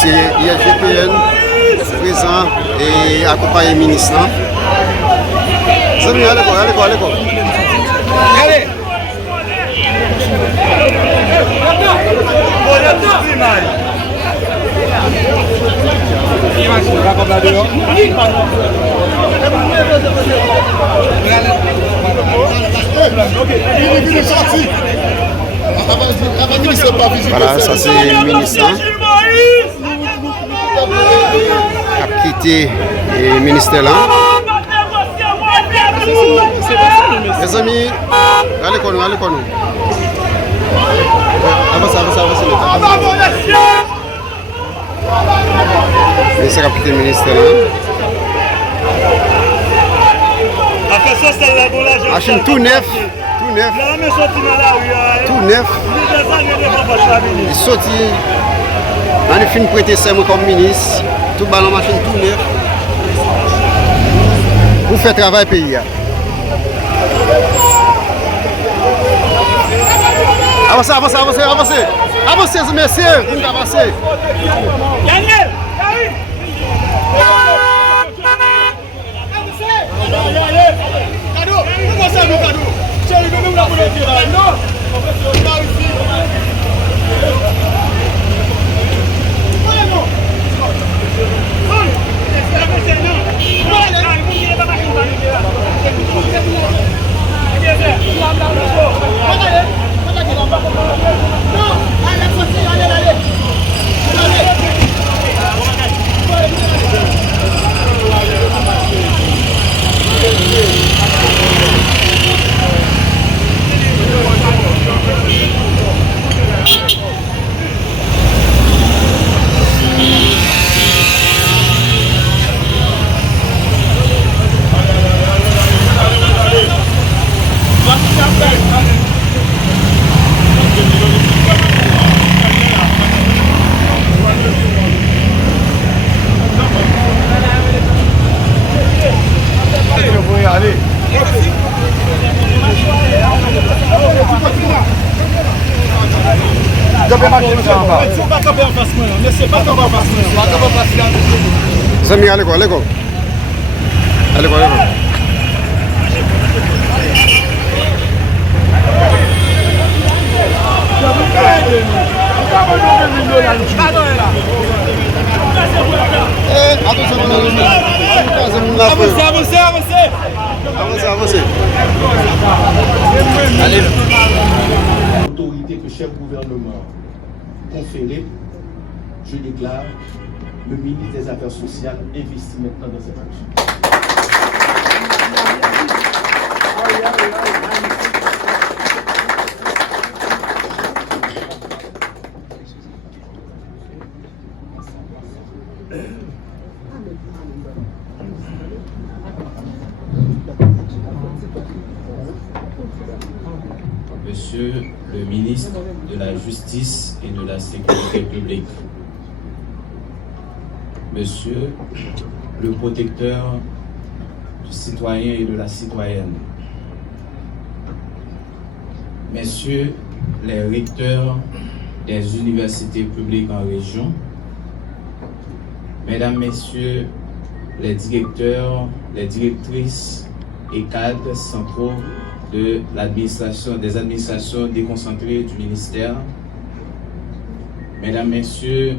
c'est IFGPN présent et accompagné le ministre. Allez. Voilà, ça c'est le ministre qui a quitté le ministère là. Les amis, allez con nous. Avancez. Mais c'est le ministère là. Machine tout neuf. Il sorti. On a fini prêter serment comme ministre. Tout ballon machine tout neuf. Pour faire travail pays. Avancez, messieurs. Vous avancez. Daniel, Zami, allez quoi. Avancez. Allez. L'autorité que chef gouvernement conféré, je déclare le ministre des Affaires sociales investi maintenant dans cette action. Monsieur le ministre de la Justice et de la Sécurité publique, Monsieur le protecteur du citoyen et de la citoyenne, Messieurs les recteurs des universités publiques en région, Mesdames, Messieurs les directeurs, les directrices et cadres centraux de l'administration, des administrations déconcentrées du ministère, Mesdames, Messieurs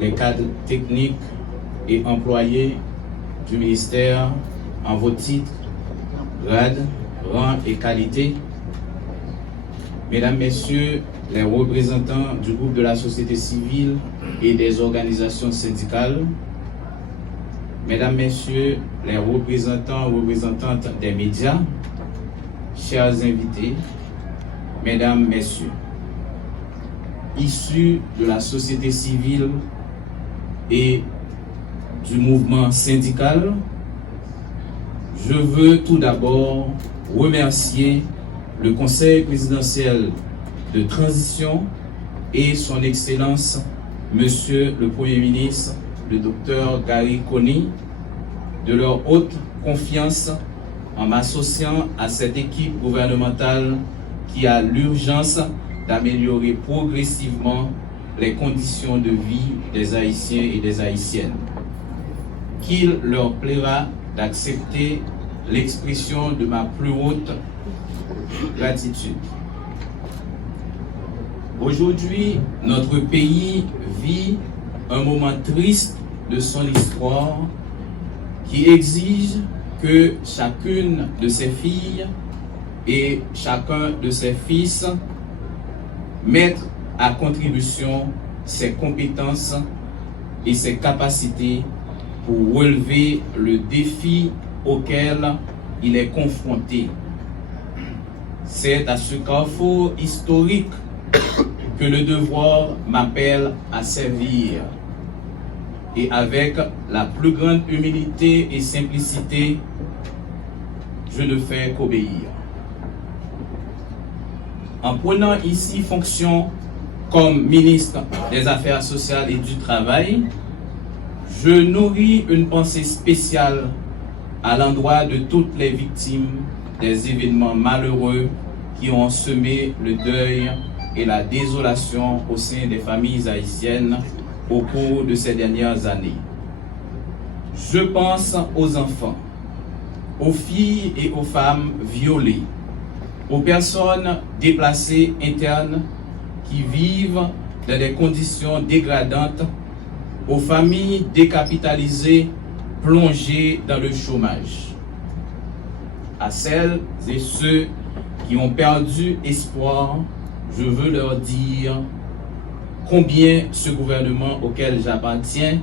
les cadres techniques et employés du ministère en vos titres, grades, rangs et qualités, Mesdames, Messieurs les représentants du groupe de la société civile et des organisations syndicales, Mesdames, Messieurs les représentantes des médias, chers invités, Mesdames, Messieurs, issus de la société civile et du mouvement syndical, je veux tout d'abord remercier le Conseil présidentiel de transition et son Excellence, Monsieur le Premier ministre, le Dr Gary Coney, de leur haute confiance en m'associant à cette équipe gouvernementale qui a l'urgence d'améliorer progressivement les conditions de vie des Haïtiens et des Haïtiennes, qu'il leur plaira d'accepter l'expression de ma plus haute gratitude. Aujourd'hui, notre pays vit un moment triste de son histoire qui exige que chacune de ses filles et chacun de ses fils mettent à contribution ses compétences et ses capacités pour relever le défi auquel il est confronté. C'est à ce carrefour historique que le devoir m'appelle à servir. Et avec la plus grande humilité et simplicité, je ne fais qu'obéir. En prenant ici fonction comme ministre des Affaires sociales et du Travail, je nourris une pensée spéciale à l'endroit de toutes les victimes des événements malheureux qui ont semé le deuil et la désolation au sein des familles haïtiennes au cours de ces dernières années. Je pense aux enfants, aux filles et aux femmes violées, aux personnes déplacées internes qui vivent dans des conditions dégradantes, aux familles décapitalisées plongées dans le chômage, à celles et ceux qui ont perdu espoir. Je veux leur dire combien ce gouvernement auquel j'appartiens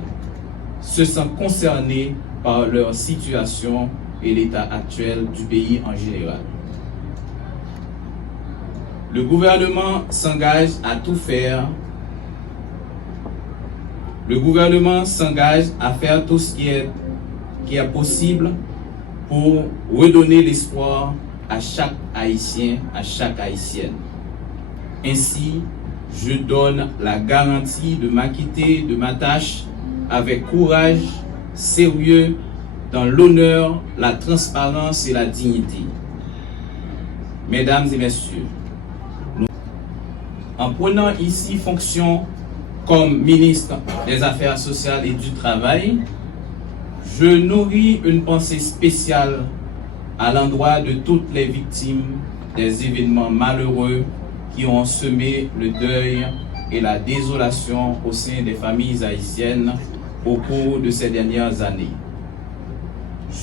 se sent concerné par leur situation et l'état actuel du pays en général. Le gouvernement s'engage à tout faire. Le gouvernement s'engage à faire tout ce qui est possible pour redonner l'espoir à chaque Haïtien, à chaque Haïtienne. Ainsi, je donne la garantie de m'acquitter de ma tâche avec courage, sérieux, dans l'honneur, la transparence et la dignité. Mesdames et messieurs, en prenant ici fonction comme ministre des Affaires sociales et du Travail, je nourris une pensée spéciale à l'endroit de toutes les victimes des événements malheureux qui ont semé le deuil et la désolation au sein des familles haïtiennes au cours de ces dernières années.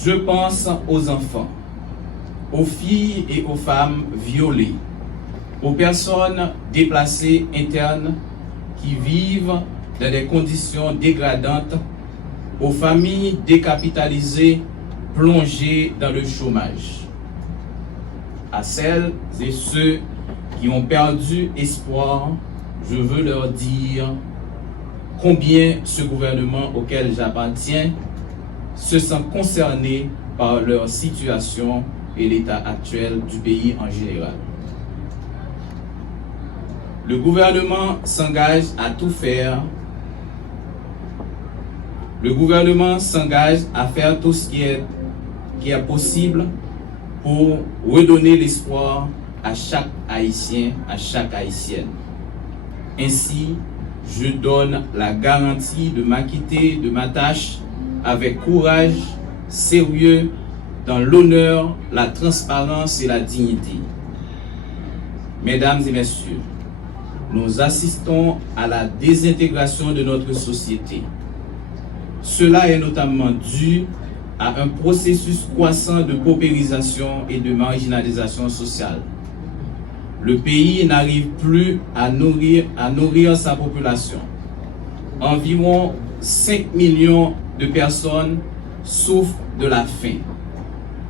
Je pense aux enfants, aux filles et aux femmes violées, aux personnes déplacées internes qui vivent dans des conditions dégradantes, aux familles décapitalisées plongées dans le chômage, à celles et ceux qui ont perdu espoir. Je veux leur dire combien ce gouvernement auquel j'appartiens se sent concerné par leur situation et l'état actuel du pays en général. Le gouvernement s'engage à tout faire. Le gouvernement s'engage à faire tout ce qui est possible pour redonner l'espoir à chaque Haïtien, à chaque Haïtienne. Ainsi, je donne la garantie de m'acquitter de ma tâche avec courage, sérieux, dans l'honneur, la transparence et la dignité. Mesdames et messieurs, nous assistons à la désintégration de notre société. Cela est notamment dû à un processus croissant de paupérisation et de marginalisation sociale. Le pays n'arrive plus à nourrir sa population. Environ 5 millions de personnes souffrent de la faim.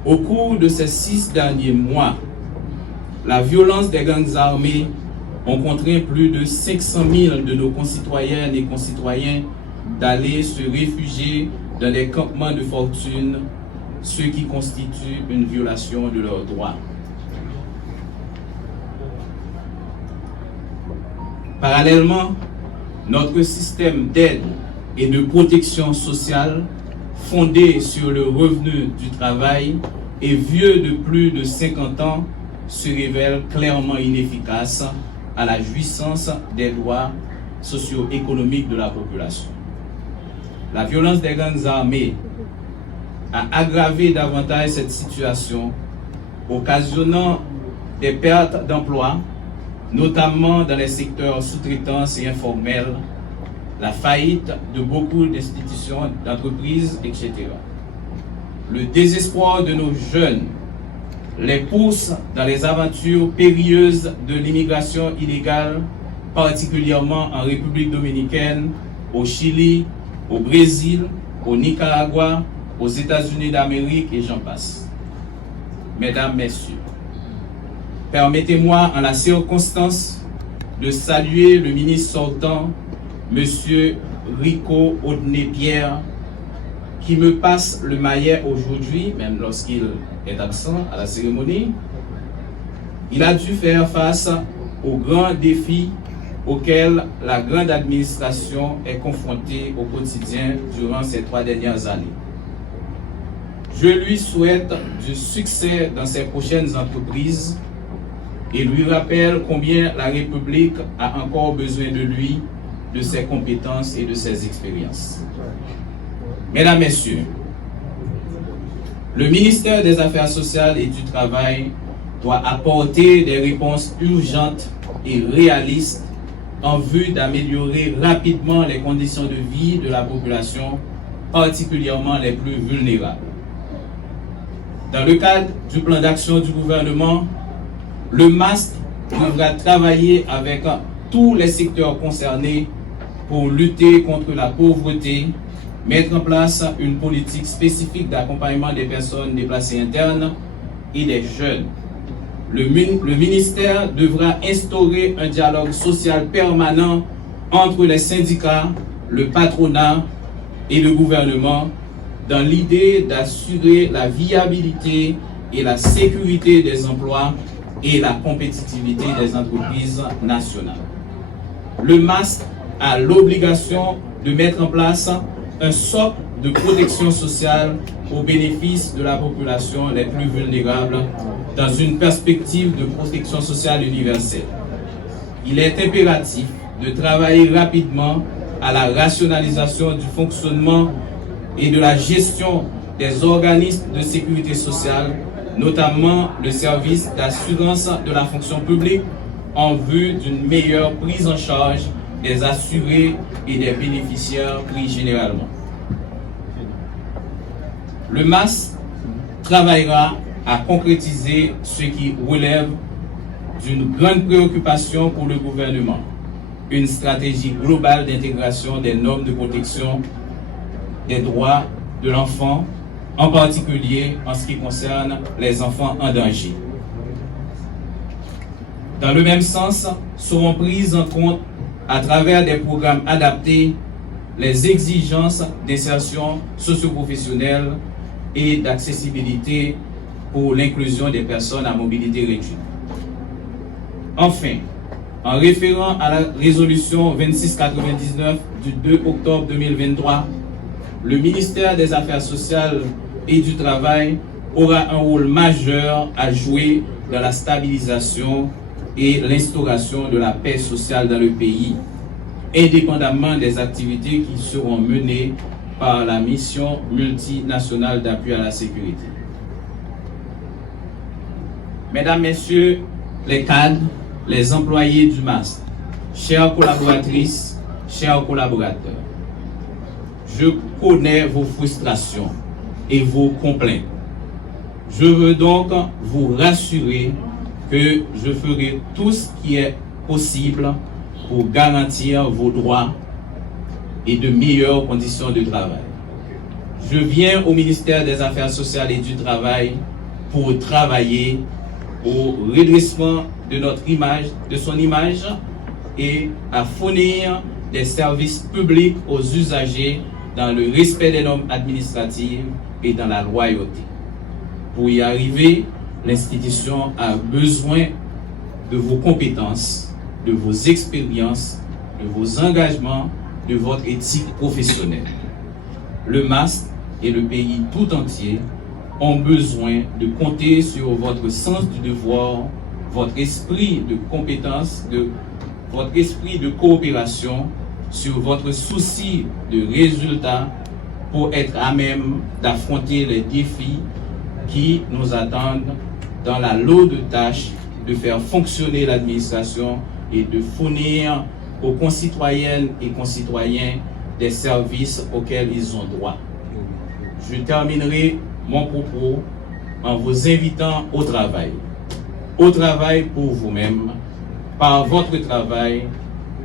Au cours de ces 6 derniers mois, la violence des gangs armés ont contraint plus de 500 000 de nos concitoyennes et concitoyens d'aller se réfugier dans des campements de fortune, ce qui constitue une violation de leurs droits. Parallèlement, notre système d'aide et de protection sociale, fondé sur le revenu du travail et vieux de plus de 50 ans, se révèle clairement inefficace à la jouissance des droits socio-économique de la population. La violence des gangs armés a aggravé davantage cette situation, occasionnant des pertes d'emplois, notamment dans les secteurs sous-traitance et informels, la faillite de beaucoup d'institutions, d'entreprises, etc. Le désespoir de nos jeunes les pousse dans les aventures périlleuses de l'immigration illégale, particulièrement en République dominicaine, au Chili, au Brésil, au Nicaragua, aux États-Unis d'Amérique et j'en passe. Mesdames, Messieurs, permettez-moi en la circonstance de saluer le ministre sortant, M. Rico Audenay-Pierre, qui me passe le maillet aujourd'hui, même lorsqu'il est absent à la cérémonie. Il a dû faire face aux grands défis auxquels la grande administration est confrontée au quotidien durant ces 3 dernières années. Je lui souhaite du succès dans ses prochaines entreprises et lui rappelle combien la République a encore besoin de lui, de ses compétences et de ses expériences. Mesdames, Messieurs, le ministère des Affaires sociales et du Travail doit apporter des réponses urgentes et réalistes en vue d'améliorer rapidement les conditions de vie de la population, particulièrement les plus vulnérables. Dans le cadre du plan d'action du gouvernement, le MAST devra travailler avec tous les secteurs concernés pour lutter contre la pauvreté, mettre en place une politique spécifique d'accompagnement des personnes déplacées internes et des jeunes. Le ministère devra instaurer un dialogue social permanent entre les syndicats, le patronat et le gouvernement dans l'idée d'assurer la viabilité et la sécurité des emplois et la compétitivité des entreprises nationales. Le MAST a l'obligation de mettre en place un socle de protection sociale au bénéfice de la population les plus vulnérables dans une perspective de protection sociale universelle. Il est impératif de travailler rapidement à la rationalisation du fonctionnement et de la gestion des organismes de sécurité sociale, notamment le service d'assurance de la fonction publique, en vue d'une meilleure prise en charge des assurés et des bénéficiaires pris généralement. Le MAS travaillera à concrétiser ce qui relève d'une grande préoccupation pour le gouvernement, une stratégie globale d'intégration des normes de protection des droits de l'enfant, en particulier en ce qui concerne les enfants en danger. Dans le même sens, seront prises en compte à travers des programmes adaptés les exigences d'insertion socio-professionnelle et d'accessibilité pour l'inclusion des personnes à mobilité réduite. Enfin, en référant à la résolution 2699 du 2 octobre 2023, le ministère des Affaires sociales et du Travail aura un rôle majeur à jouer dans la stabilisation et l'instauration de la paix sociale dans le pays, indépendamment des activités qui seront menées par la mission multinationale d'appui à la sécurité. Mesdames, Messieurs les cadres, les employés du MAST, chères collaboratrices, chers collaborateurs, je connais vos frustrations et vos complaintes. Je veux donc vous rassurer que je ferai tout ce qui est possible pour garantir vos droits et de meilleures conditions de travail. Je viens au ministère des Affaires sociales et du Travail pour travailler au redressement de notre image, de son image, et à fournir des services publics aux usagers dans le respect des normes administratives et dans la loyauté. Pour y arriver, l'institution a besoin de vos compétences, de vos expériences, de vos engagements, de votre éthique professionnelle. Le MAST et le pays tout entier ont besoin de compter sur votre sens du devoir, votre esprit de compétence, de votre esprit de coopération, sur votre souci de résultat pour être à même d'affronter les défis qui nous attendent dans la lourde tâche de faire fonctionner l'administration et de fournir aux concitoyennes et concitoyens des services auxquels ils ont droit. Je terminerai mon propos en vous invitant au travail pour vous-même, par votre travail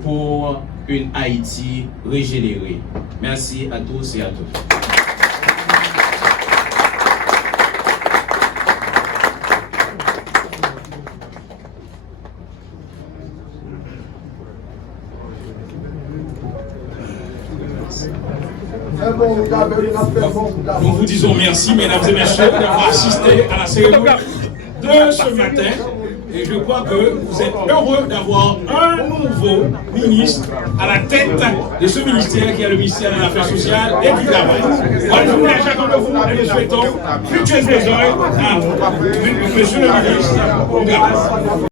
pour une Haïti régénérée. Merci à tous et à toutes. Nous vous disons merci, mesdames et messieurs, d'avoir assisté à la cérémonie de ce matin. Et je crois que vous êtes heureux d'avoir un nouveau ministre à la tête de ce ministère qui est le ministère des Affaires sociales et du Travail. Bonne journée à chacun de vous et nous souhaitons fructueuse besoin à monsieur le ministre du Travail.